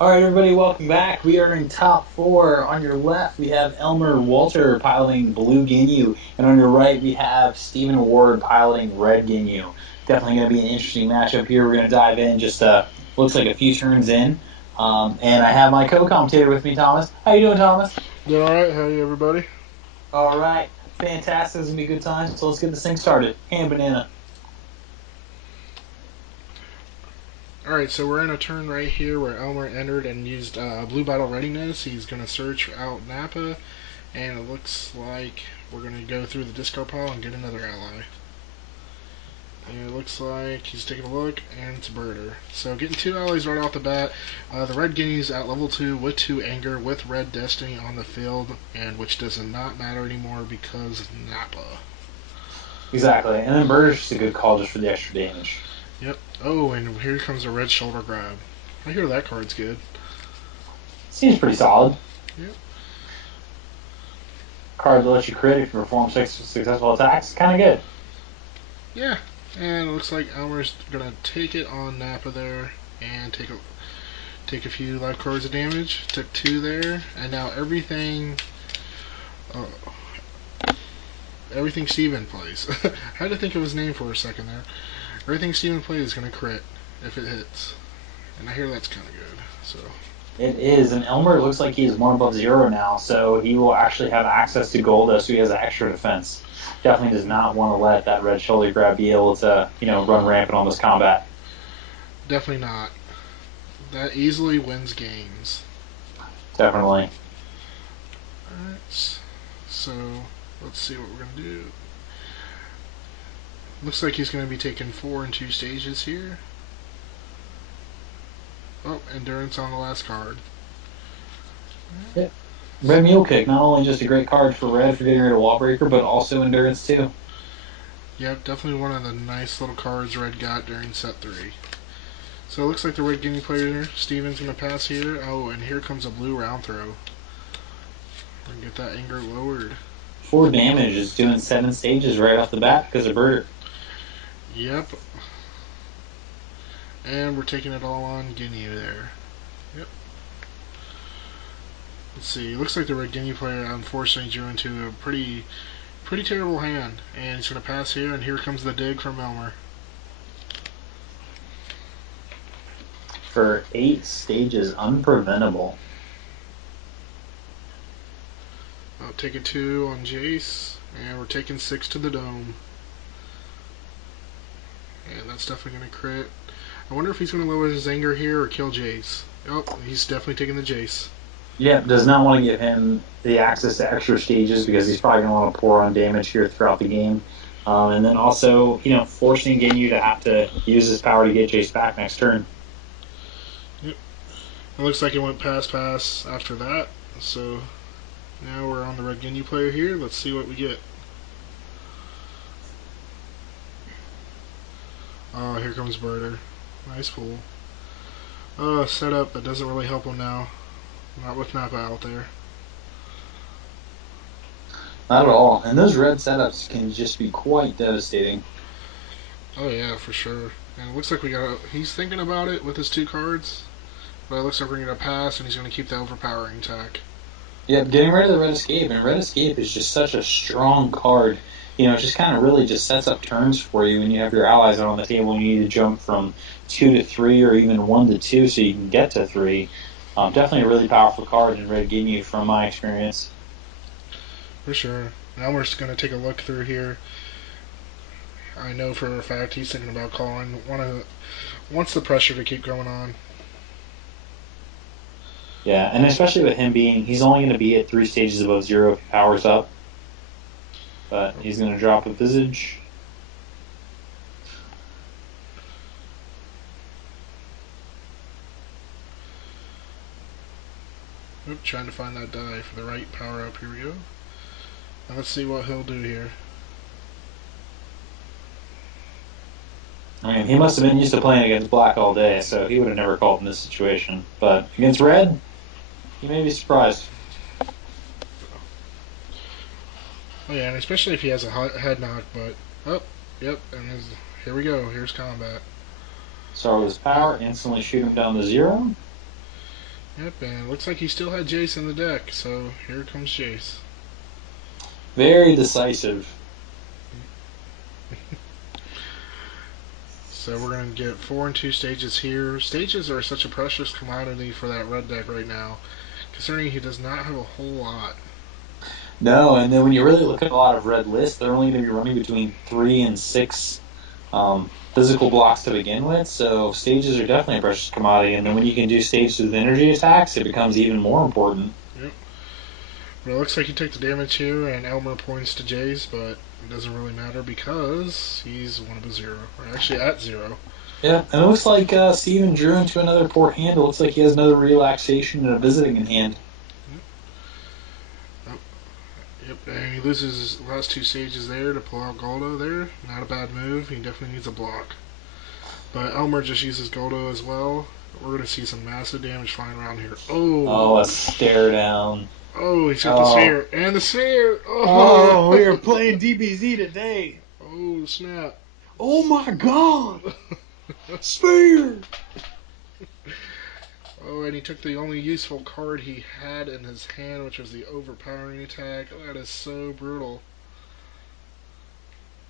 All right, everybody, welcome back. We are in top four. On your left, we have Elmer Walter piloting Blue Ginyu, and on your right, we have Stephen Ward piloting Red Ginyu. Definitely going to be an interesting matchup here. We're going to dive in. Just looks like a few turns in, and I have my co-commentator with me, Thomas. How you doing, Thomas? Doing alright? How are you, everybody? All right, fantastic. It's gonna be a good time. So let's get this thing started. Hand banana. Alright, so we're in a turn right here where Elmer entered and used blue battle readiness. He's going to search out Napa, and it looks like we're going to go through the discard pile and get another ally. And it looks like he's taking a look, and it's Birder. So getting two allies right off the bat. The Red Guinea's at level 2 with 2 Anger, with Red Destiny on the field, and which does not matter anymore because of Napa. Exactly, and then Burger's just a good call just for the extra damage. Yep. Oh, and here comes a Red Shoulder Grab. I hear that card's good. Seems pretty solid. Yep. Card that lets you crit if you perform six successful attacks. Kind of good. Yeah, and it looks like Elmer's gonna take it on Napa there and take a few life cards of damage. Took 2 there, and now uh, everything Steven plays. I had to think of his name for a second there. Everything Steven plays is gonna crit if it hits, and I hear that's kind of good. So It is, and Elmer looks like he's one above zero now, so he will actually have access to Golda, so he has extra defense. Definitely does not want to let that red shoulder grab be able to, run rampant on this combat. definitely not. That easily wins games. Definitely. Alright, so let's see what we're gonna do. Looks like he's gonna be taking 4 and 2 stages here. Oh, endurance on the last card. Yeah. Red Mule Kick, not only just a great card for red for getting rid of Wall Breaker, but also endurance too. Yep, definitely one of the nice little cards Red got during set 3. So it looks like the Red Guinea player, Steven's going to pass here. Oh, and here comes a blue round throw. We're going to get that anger lowered. 4 damage is doing 7 stages right off the bat because of Birder. Yep. And we're taking it all on Guinea there. Yep. Let's see. Looks like the Red Guinea player unfortunately drew into a pretty terrible hand. And he's going to pass here, and here comes the dig from Elmer. For 8 stages, unpreventable. I'll take a 2 on Jace, and we're taking 6 to the dome. And that's definitely going to crit. I wonder if he's going to lower his anger here or kill Jace. Oh, he's definitely taking the Jace. Yeah, does not want to give him the access to extra stages because he's probably going to want to pour on damage here throughout the game. And then also, forcing Ginyu to have to use his power to get Jace back next turn. Yep. It looks like it went pass after that. So now we're on the Red Ginyu player here. Let's see what we get. Oh, here comes Birder. Nice pull. Oh, setup, but doesn't really help him now. Not with Napa out there. Not at all. And those red setups can just be quite devastating. Oh yeah, for sure. And it looks like he's thinking about it with his 2 cards. But it looks like we're going to pass, and he's going to keep the overpowering attack. Yeah, getting rid of the Red Escape, and Red Escape is just such a strong card. It just kind of really just sets up turns for you when you have your allies out on the table and you need to jump from 2 to 3 or even 1 to 2 so you can get to 3. Definitely a really powerful card in Red Ginyu from my experience. For sure. Now we're just going to take a look through here. I know for a fact he's thinking about calling. Wants the pressure to keep going on. Yeah, and especially with him he's only going to be at 3 stages above zero if he powers up. But he's going to drop a Visage. Oop, trying to find that die for the right power up. Here we go. Now let's see what he'll do here. I mean, he must have been used to playing against black all day, so he would have never called in this situation. But against red, you may be surprised. Oh yeah, and especially if he has a head knock, but... Oh, yep, and here we go. Here's combat. Start with his power, instantly shoot him down to 0. Yep, and it looks like he still had Jace in the deck, so here comes Jace. Very decisive. So we're going to get 4 and 2 stages here. Stages are such a precious commodity for that red deck right now, considering he does not have a whole lot. No, and then when you really look at a lot of red lists, they're only going to be running between 3 and 6 physical blocks to begin with. So stages are definitely a precious commodity. And then when you can do stages with energy attacks, it becomes even more important. Yep. But it looks like he took the damage here, and Elmer points to Jace, but it doesn't really matter because he's one of a 0. Or actually at 0. Yeah, and it looks like Steven drew into another poor hand. It looks like he has another relaxation and a visiting in hand. Yep. Yep, and he loses his last 2 stages there to pull out Goldo there. Not a bad move. He definitely needs a block. But Elmer just uses Goldo as well. We're going to see some massive damage flying around here. Oh, Oh! a stare down. Oh, he's got the Oh, sphere. And the sphere! oh, we Oh! are playing DBZ today. Oh, snap. Oh my God, Sphere! Oh, and he took the only useful card he had in his hand, which was the overpowering attack. Oh, that is so brutal.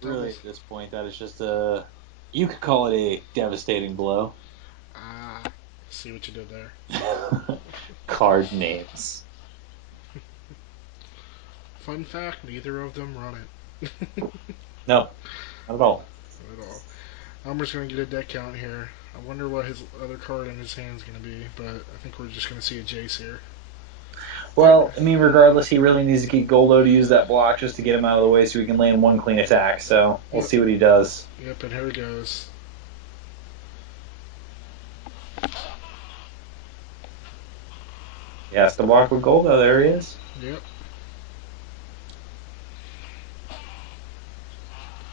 Really, Doubles. at this point, that is just a. You could call it a devastating blow. Ah, see what you did there. Card names. Fun fact, neither of them run it. No, not at all. Not at all. Elmer's going to get a deck count here. I wonder what his other card in his hand is going to be, but I think we're just going to see a Jace here. Well, I mean, regardless, he really needs to keep Goldo to use that block just to get him out of the way so he can land one clean attack. So we'll Yep, see what he does. yep, and here he goes. He has to block with Goldo. There he is. Yep.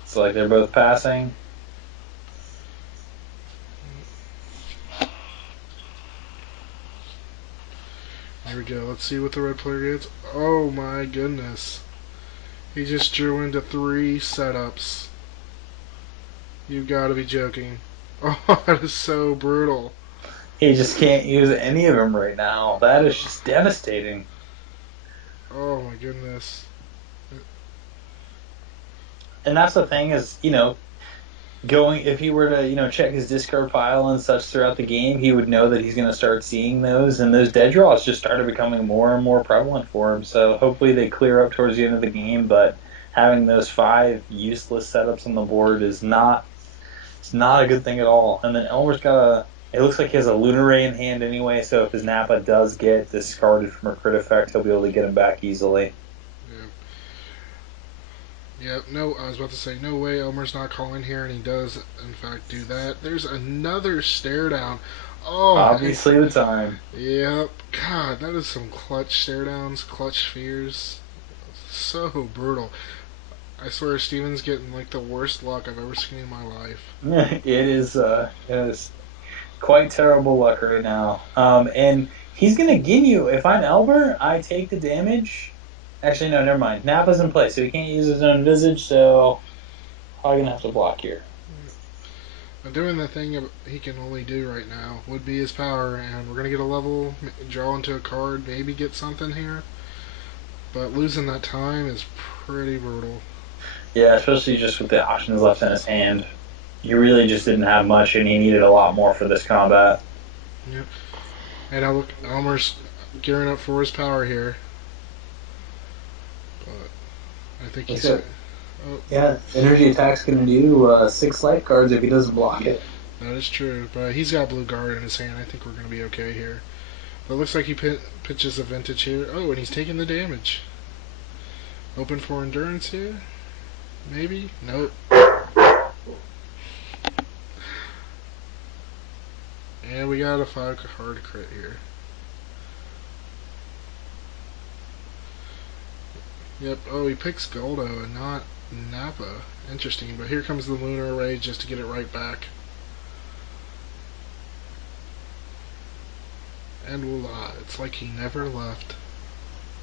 It's like they're both passing. Here we go. Let's see what the red player gets. Oh my goodness. He just drew into 3 setups. You've got to be joking. Oh, that is so brutal. He just can't use any of them right now. That is just devastating. Oh my goodness. And that's the thing is, going if he were to check his discard pile and such throughout the game, he would know that he's going to start seeing those, and those dead draws just started becoming more and more prevalent for him. So hopefully they clear up towards the end of the game. But having those 5 useless setups on the board is not it's not a good thing at all. And then Elmer's got a. It looks like he has a Lunar Ray in hand anyway, so if his Nappa does get discarded from a crit effect, he'll be able to get him back easily. Yeah. Yeah, no, I was about to say, no way Elmer's not calling here, and he does, in fact, do that. There's another stare down. Oh, Obviously, the time. yep. God, that is some clutch stare downs, clutch fears. So brutal. I swear Steven's getting like the worst luck I've ever seen in my life. It is quite terrible luck right now. And he's gonna Ginyu. If I'm Elmer, I take the damage. Actually, no, never mind. Nappa's in place, so he can't use his own visage. So probably gonna have to block here. But doing the thing he can only do right now would be his power, and we're gonna get a level, draw into a card, maybe get something here. But losing that time is pretty brutal. Yeah, especially just with the options left in his hand. He really just didn't have much, and he needed a lot more for this combat. Yep. And now look, Elmer's gearing up for his power here. But I think Let's he's. go. Oh, Yeah, energy attack's gonna do 6 life cards if he doesn't block it. that is true. But he's got blue guard in his hand. I think we're going to be okay here. But it looks like he pitches a vintage here. Oh, and he's taking the damage. Open for endurance here? Maybe? Nope. And we got a 5 card crit here. Yep. Oh, he picks Goldo and not Nappa. Interesting. But here comes the Lunar Array just to get it right back. And voila, it's like he never left.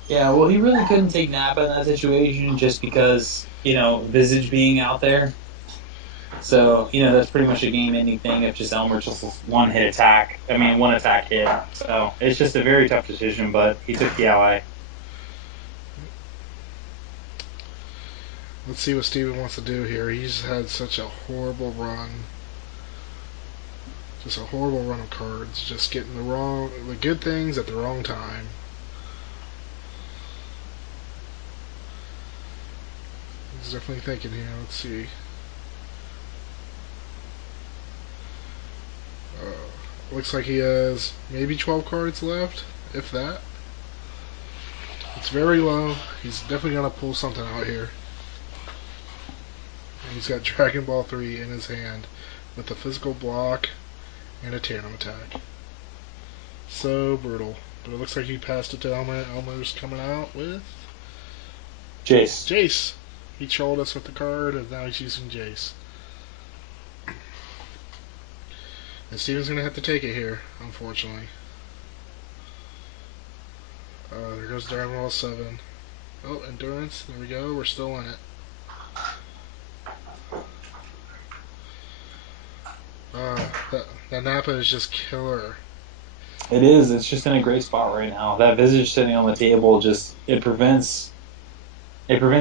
Yeah, well, he really couldn't take Nappa in that situation just because, Visage being out there. So, that's pretty much a game-ending thing if just Elmer just one-hit attack. I mean, one-attack hit. So it's just a very tough decision, but he took the ally. Let's see what Steven wants to do here. He's had such a horrible run. Just a horrible run of cards. Just getting the good things at the wrong time. He's definitely thinking here. Let's see. Looks like he has maybe 12 cards left, if that. It's very low. He's definitely gonna pull something out here. And he's got Dragon Ball 3 in his hand with a physical block and a tandem attack. So brutal. But it looks like he passed it to Elmer. Elmer's coming out with Jace. Jace. He trolled us with the card, and now he's using Jace. And Steven's gonna have to take it here, unfortunately. There goes Dragon Ball 7. Oh, Endurance. There we go. We're still in it. That Nappa is just killer. It is. It's just in a great spot right now. That Visage sitting on the table just it prevents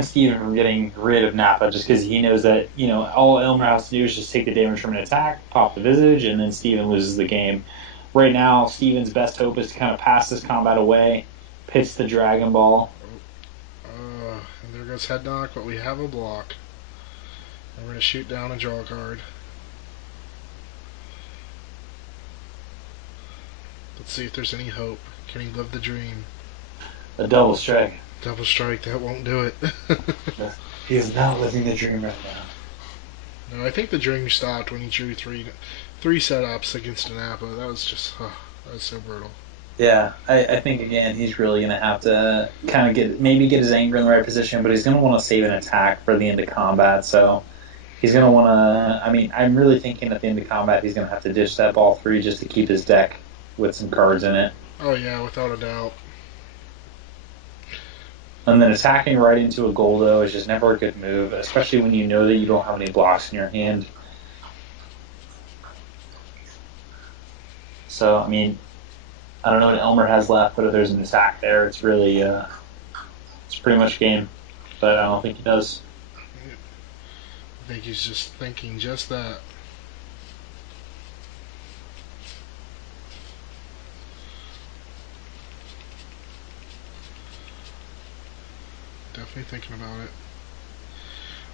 Steven from getting rid of Nappa just because he knows that, all Elmer has to do is just take the damage from an attack, pop the Visage, and then Steven loses the game. Right now, Steven's best hope is to kind of pass this combat away, pitch the Dragon Ball. And there goes Head Knock, but we have a block. And we're going to shoot down and draw a card. Let's see if there's any hope. Can he live the dream? A double strike. Double strike, that won't do it. He is not living the dream right now. No, I think the dream stopped when he drew three setups against an Nappa. That was just, that was so brutal. Yeah, I think again he's really gonna have to kind of get his anger in the right position, but he's gonna want to save an attack for the end of combat. So he's gonna want to. I mean, I'm really thinking at the end of combat he's gonna have to dish that ball three just to keep his deck with some cards in it. Oh yeah, without a doubt. And then attacking right into a Goldo is just never a good move, especially when you know that you don't have any blocks in your hand. So I mean, I don't know what Elmer has left, but if there's an attack there, it's really it's pretty much game. But I don't think he does. I think he's just thinking just that. Definitely thinking about it.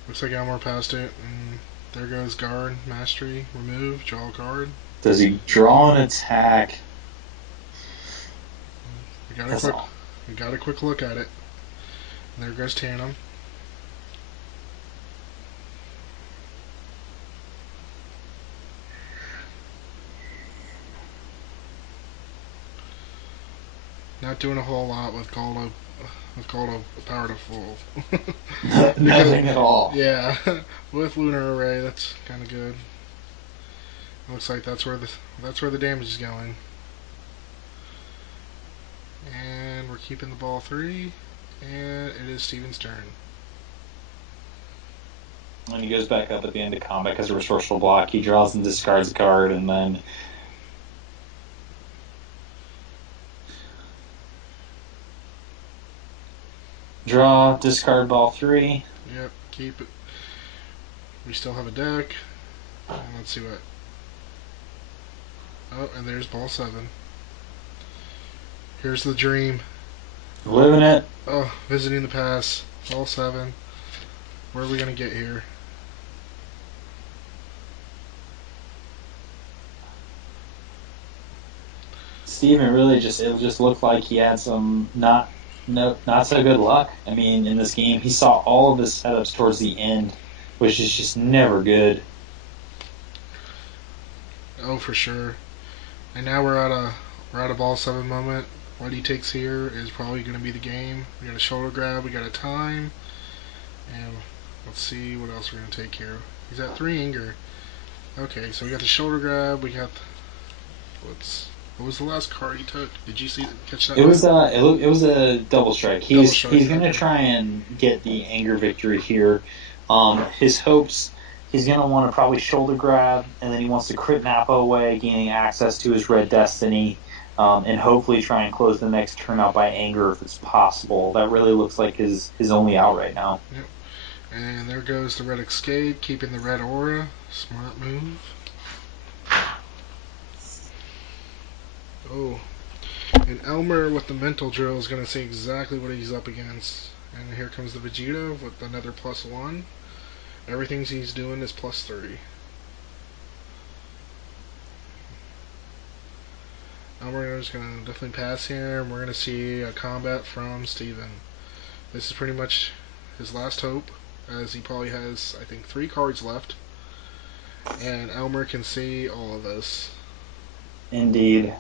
Looks like Elmore passed it, and there goes guard, mastery, remove, draw a card. Does he draw an attack? That's all. We got a quick look at it. And there goes Tandem. Not doing a whole lot with Goldo power to full. Nothing at all. Yeah, with Lunar Array, that's kind of good. Looks like that's where the damage is going. And we're keeping the ball 3, and it is Steven's turn. When he goes back up at the end of combat because of resourceful block, he draws and discards a card, and then draw, discard ball 3. Yep, keep it. We still have a deck. And let's see what. Oh, and there's ball 7. Here's the dream. Living it. Oh, visiting the pass. Ball 7. Where are we going to get here? Steven really it just looked like he had some not so good luck. I mean, in this game, he saw all of his setups towards the end, which is just never good. Oh, for sure. And now we're at a ball 7 moment. What he takes here is probably going to be the game. We got a shoulder grab. We got a time. And let's see what else we're going to take here. He's at 3 anger. Okay, so we got the shoulder grab. We got what was the last card he took? Did you catch that? It was a double strike. He's going to Okay. try and get the anger victory here. His hopes He's going to want to probably shoulder grab, and then he wants to crit Nappa away, gaining access to his red destiny, and hopefully try and close the next turn out by anger if it's possible. That really looks like his only out right now. Yep. And there goes the red escape, keeping the red aura. Smart move. Oh. And Elmer with the mental drill is going to see exactly what he's up against. And here comes the Vegeta with another +1. Everything he's doing is +3. Elmer is going to definitely pass here, and we're going to see a combat from Steven. This is pretty much his last hope, as he probably has, I think, 3 cards left. And Elmer can see all of this. Indeed.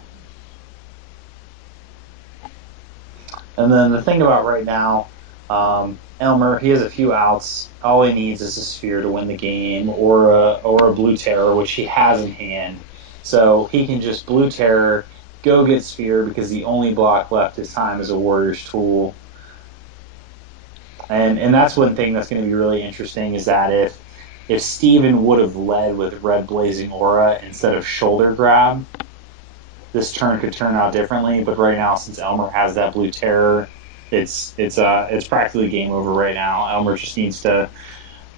And then the thing about right now, Elmer, he has a few outs. All he needs is a sphere to win the game, or a blue terror, which he has in hand. So he can just blue terror, go get sphere, because the only block left this time is a warrior's tool. And that's one thing that's going to be really interesting, is that if Steven would have led with red blazing aura instead of shoulder grab, this turn could turn out differently. But right now, since Elmer has that blue terror, it's practically game over right now. Elmer just needs to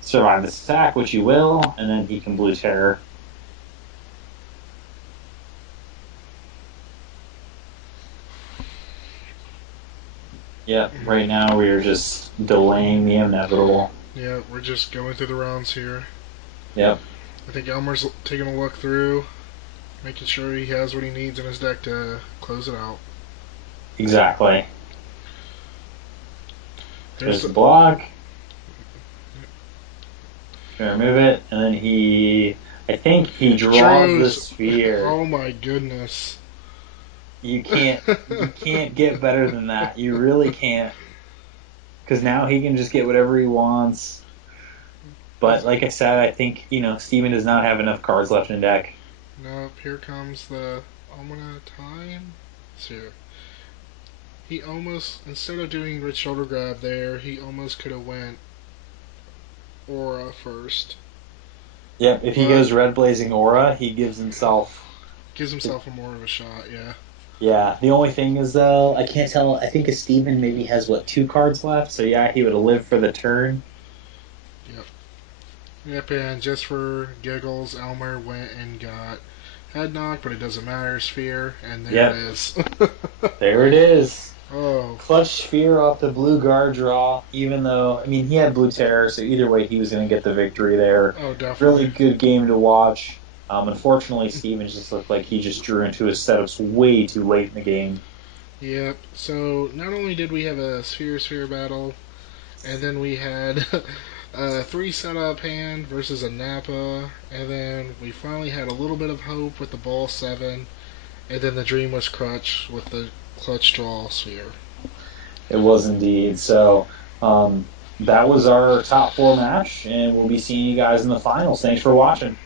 survive this attack, which he will, and then he can blue terror. Yep, right now we are just delaying the inevitable. Yeah, we're just going through the rounds here. Yep. I think Elmer's taking a look through, making sure he has what he needs in his deck to close it out. Exactly. There's the block. Gonna remove it, and then I think he draws the sphere. Oh my goodness. You can't get better than that. You really can't. Because now he can just get whatever he wants. But like I said, I think, Steven does not have enough cards left in deck. Nope, here comes the Almana time. So he almost, instead of doing red shoulder grab there, he almost could have went aura first. Yep, if he goes red blazing aura, he gives himself a more of a shot, yeah. Yeah, the only thing is, though, I can't tell. I think Steven maybe has, 2 cards left? So, yeah, he would have lived for the turn. Yep. Yep, and just for giggles, Elmer went and got head knock, but it doesn't matter, sphere, and there it is. There it is. Oh. Clutch sphere off the blue guard draw, even though, he had blue terror, so either way he was going to get the victory there. Oh, definitely. Really good game to watch. Unfortunately, Steven just looked like he just drew into his setups way too late in the game. Yep, so not only did we have a sphere battle, and then we had a 3 setup hand versus a Nappa, and then we finally had a little bit of hope with the ball 7, and then the dream was crushed with the clutch draw sphere. It was indeed. So that was our top 4 match, and we'll be seeing you guys in the finals. Thanks for watching.